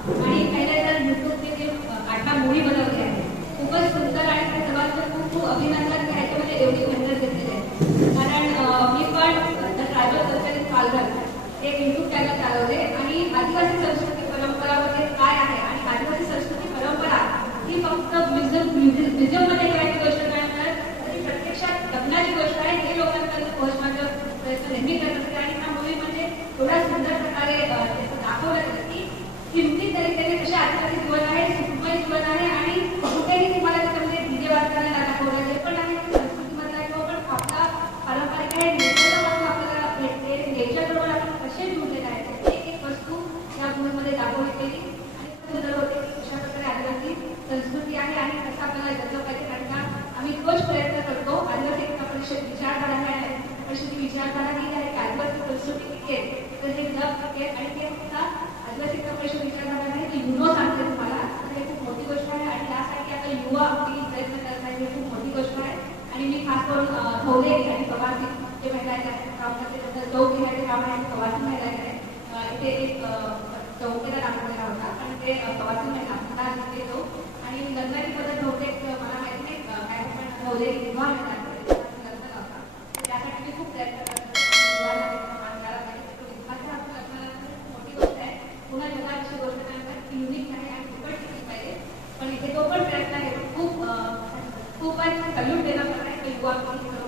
आणि पहिले तर युट्यूबने जे बनवली आहे खूपच सुंदर आणि त्या सर्वांचं खूप खूप अभिनंदन म्हणजे एवढी मेहनत घेतलेली आहे. कारण मी पण the tribal culture Palghar YouTube channel चालवले आणि आदिवासी संस्कृती परंपरामध्ये काय आहे आणि आदिवासी संस्कृती परंपरा ही फक्त म्युझियम म्युझियममध्ये गोष्ट नाही तर ती प्रत्यक्षात जगण्याची गोष्ट आहे हे लोकांपर्यंत पोहोचण्याचा प्रयत्न नेहमी करत असते. आणि त्या मुली म्हणजे एवढ्या सुंदर प्रकारे दाखवलं गेलं तरी किमतीत कसे आदिवासी जीवन आहे सुखमय जीवन आहे आणि कुठेही तुम्हाला त्याच्यामध्ये डीजे वाजताना नाही दाखवलं जे पण आहे संस्कृतीमध्ये आहे किंवा पण आपला पारंपरिक आहे नेचरपासून आपल्याला भेटते. नेचरबरोबर आपण कसे जुळलेले आहेत एक एक वस्तू या मूवीमध्ये दाखवली गेली आणि सुंदर होते अशा प्रकारे आदिवासी संस्कृती आहे आणि कसं आपल्याला जगलं पाहिजे. कारण का आम्ही तोच प्रयत्न करतो. आदिवासी एकता परिषद विचारधारा आहे. परिषदेची विचारधारा ही आहे की आदिवासी संस्कृती टिकेल तर हे जग टिकेल आणि ते युवा पिढी प्रयत्न करत ही खूप मोठी गोष्ट आहे. आणि मी खास करून थोडे आणि प्रवासी जे महिला काम करते त्याचं चौक घेण्याचे काम आहे आणि प्रवासी महिला आहे इथे एक चौकीला दाखवलेला होता. पण ते प्रवासी महिला तिथे तो. आणि लग्नाची पद्धत नव्हते मला माहिती नाही काय पण थोडे युवा त्यासाठी मी खूप प्रयत्न पुन्हा जगाची गोष्ट पाहिजे पण इथे तो पण supones que lo intentaré de